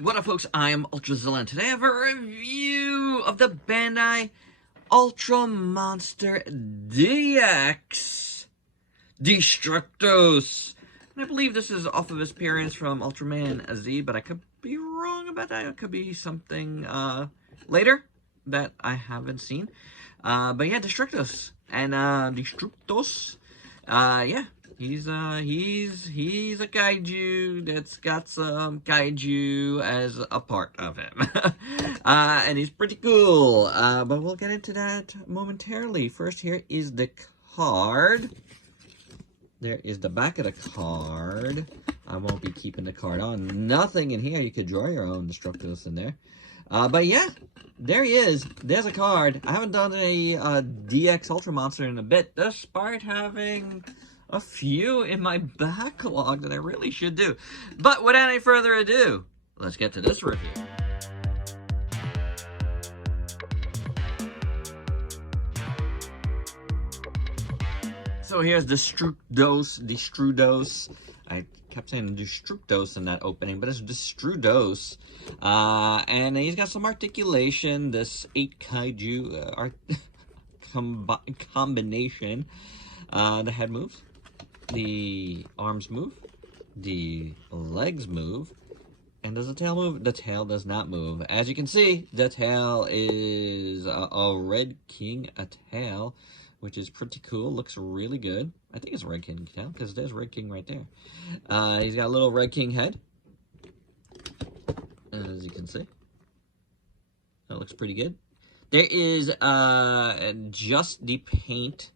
What up, folks? I am Ultrazilla, and today I have a review of the Bandai Ultra Monster DX Destrudos. And I believe this is off of his appearance from Ultraman Z, but I could be wrong about that. It could be something later that I haven't seen. But yeah, Destrudos. And Destrudos, yeah. He's a kaiju that's got some kaiju as a part of him. And he's pretty cool. But we'll get into that momentarily. First, here is the card. There is the back of the card. I won't be keeping the card on. Nothing in here. You could draw your own Destructos in there. But yeah, there he is. There's a card. I haven't done a DX Ultra Monster in a bit, despite having a few in my backlog that I really should do. But without any further ado, let's get to this review. So here's Destrudos. I kept saying Destrudos in that opening, but it's Destrudos. And he's got some articulation, this 8 kaiju combination. The head moves. The arms move, the legs move, and does the tail move? The tail does not move. As you can see, the tail is a Red King tail, which is pretty cool. Looks really good. I think it's a Red King tail, because there's Red King right there. He's got a little Red King head, as you can see. That looks pretty good. There is just the paint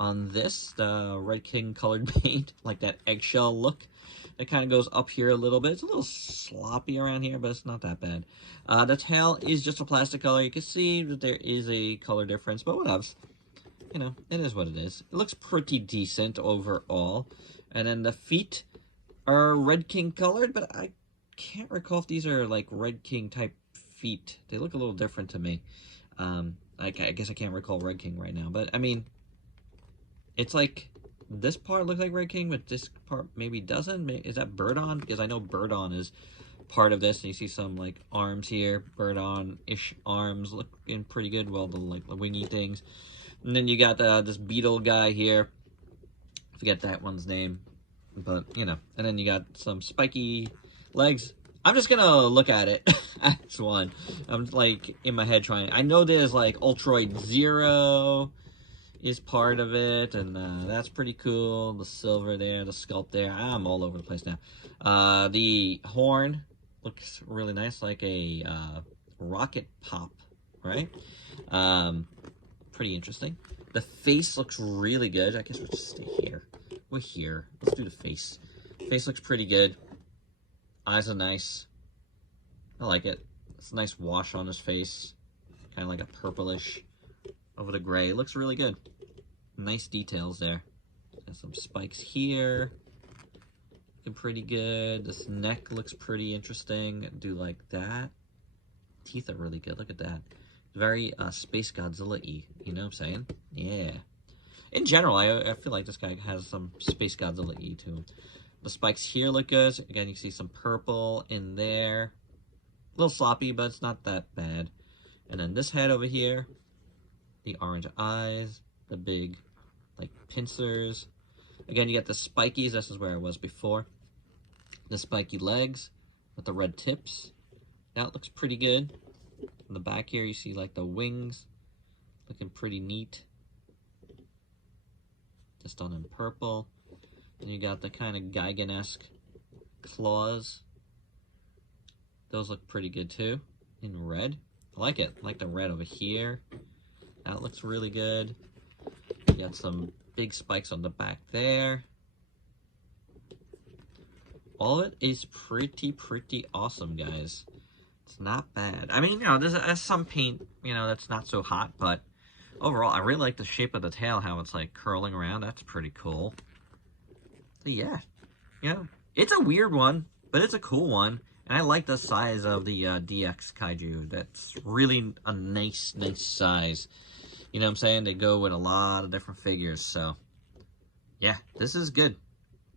on this, the Red King colored paint, like that eggshell look. It kind of goes up here a little bit. It's a little sloppy around here, but it's not that bad. The tail is just a plastic color. You can see that there is a color difference, but whatever. You know, it is what it is. It looks pretty decent overall. And then the feet are Red King colored, but I can't recall if these are like Red King type feet. They look a little different to me. I guess I can't recall Red King right now, but I mean, it's like, this part looks like Red King, but this part maybe doesn't. Is that Birdon? Because I know Birdon is part of this, and you see some, like, arms here. Birdon-ish arms looking pretty good. Well, the, like, the wingy things. And then you got this beetle guy here. I forget that one's name. But, you know. And then you got some spiky legs. I'm just gonna look at it as one. I'm, like, in my head trying. I know there's, like, Ultroid Zero is part of it, and that's pretty cool. The silver there, the sculpt there. I'm all over the place now. The horn looks really nice, like a rocket pop, right? Pretty interesting. The face looks really good. I guess we'll just stay here. We're here. Let's do the face. Face looks pretty good. Eyes are nice. I like it. It's a nice wash on his face. Kind of like a purplish over the gray. Looks really good. Nice details there. Got some spikes here. Looking pretty good. This neck looks pretty interesting. Do like that. Teeth are really good. Look at that. Very Space Godzilla-y. You know what I'm saying? Yeah. In general, I feel like this guy has some Space Godzilla-y to him. The spikes here look good. Again, you see some purple in there. A little sloppy, but it's not that bad. And then this head over here. The orange eyes, the big, like, pincers. Again, you get the spikies. This is where I was before. The spiky legs with the red tips. That looks pretty good. In the back here, you see, like, the wings. Looking pretty neat. Just done in purple. And you got the kind of Gigan-esque claws. Those look pretty good, too. In red. I like it. I like the red over here. That looks really good. You got some big spikes on the back there. All of it is pretty awesome, guys. It's not bad. I mean, you know, there's some paint, you know, that's not so hot, but overall, I really like the shape of the tail, how it's, like, curling around. That's pretty cool. But yeah, you know, it's a weird one, but it's a cool one. And I like the size of the DX Kaiju. That's really a nice size. You know what I'm saying? They go with a lot of different figures, so yeah, this is good.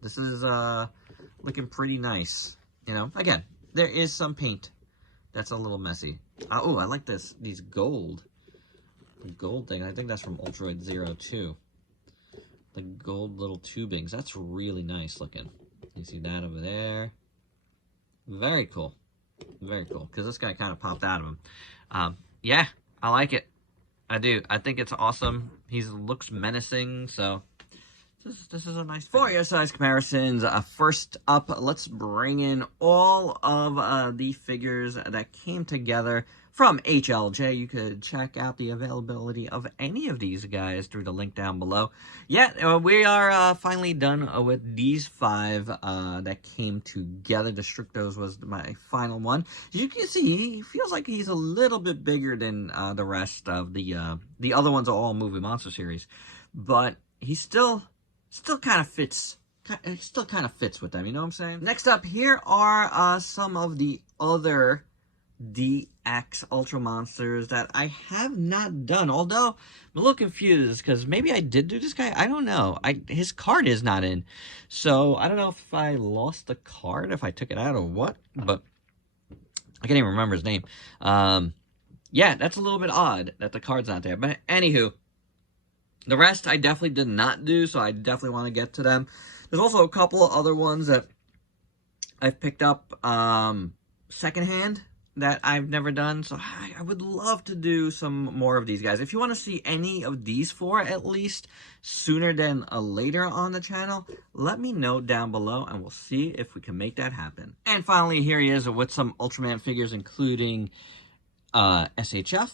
This is looking pretty nice. You know, again, there is some paint that's a little messy. Oh, I like these gold thing. I think that's from Ultraman Z too. The gold little tubings. That's really nice looking. You see that over there? Very cool. Very cool. Because this guy kind of popped out of him. Yeah, I like it. I do. I think it's awesome. He looks menacing, so this is a nice figure. For your size comparisons, first up, let's bring in all of the figures that came together from HLJ. You could check out the availability of any of these guys through the link down below. Yeah, we are finally done with these 5 that came together. Destrudos was my final one. As you can see, he feels like he's a little bit bigger than the rest of the other ones are all movie monster series, but he's still kind of fits. It still kind of fits with them, you know what I'm saying? Next up, here are some of the other DX Ultra Monsters that I have not done. Although, I'm a little confused, because maybe I did do this guy. I don't know. His card is not in. So, I don't know if I lost the card, if I took it out or what. But, I can't even remember his name. Yeah, that's a little bit odd that the card's not there. But, anywho. The rest I definitely did not do, so I definitely want to get to them. There's also a couple of other ones that I've picked up secondhand that I've never done. So I would love to do some more of these guys. If you want to see any of these 4, at least, sooner than later on the channel, let me know down below, and we'll see if we can make that happen. And finally, here he is with some Ultraman figures, including SHF,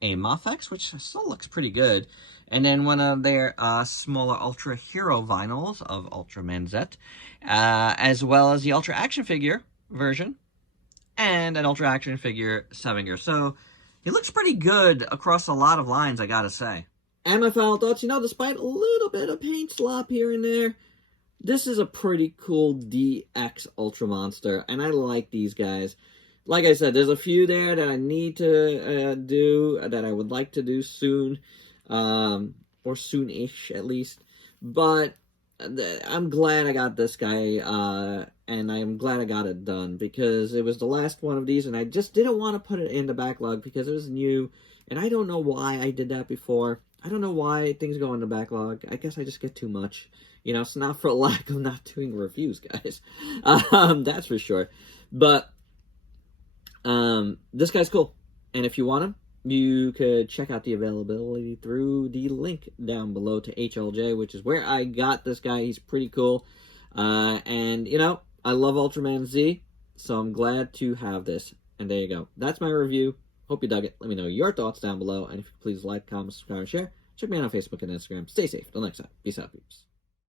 a Mafex, which still looks pretty good, and then one of their smaller Ultra Hero vinyls of Ultraman Z, as well as the Ultra Action Figure version, and an Ultra Action Figure Sevinger. So, he looks pretty good across a lot of lines, I gotta say. And my final thoughts, despite a little bit of paint slop here and there, this is a pretty cool DX Ultra Monster, and I like these guys. Like I said, there's a few there that I need to do, that I would like to do soon, or soon-ish at least. But I'm glad I got this guy, and I'm glad I got it done, because it was the last one of these, and I just didn't want to put it in the backlog because it was new, and I don't know why I did that before. I don't know why things go in the backlog. I guess I just get too much. It's not for lack of not doing reviews, guys. That's for sure. But this guy's cool, and if you want him, you could check out the availability through the link down below to HLJ, which is where I got this guy. He's pretty cool, and I love Ultraman Z, so I'm glad to have this. And there you go. That's my review. Hope you dug it. Let me know your thoughts down below, and if you please like, comment, subscribe, and share. Check me out on Facebook and Instagram. Stay safe. Till next time. Peace out, peeps.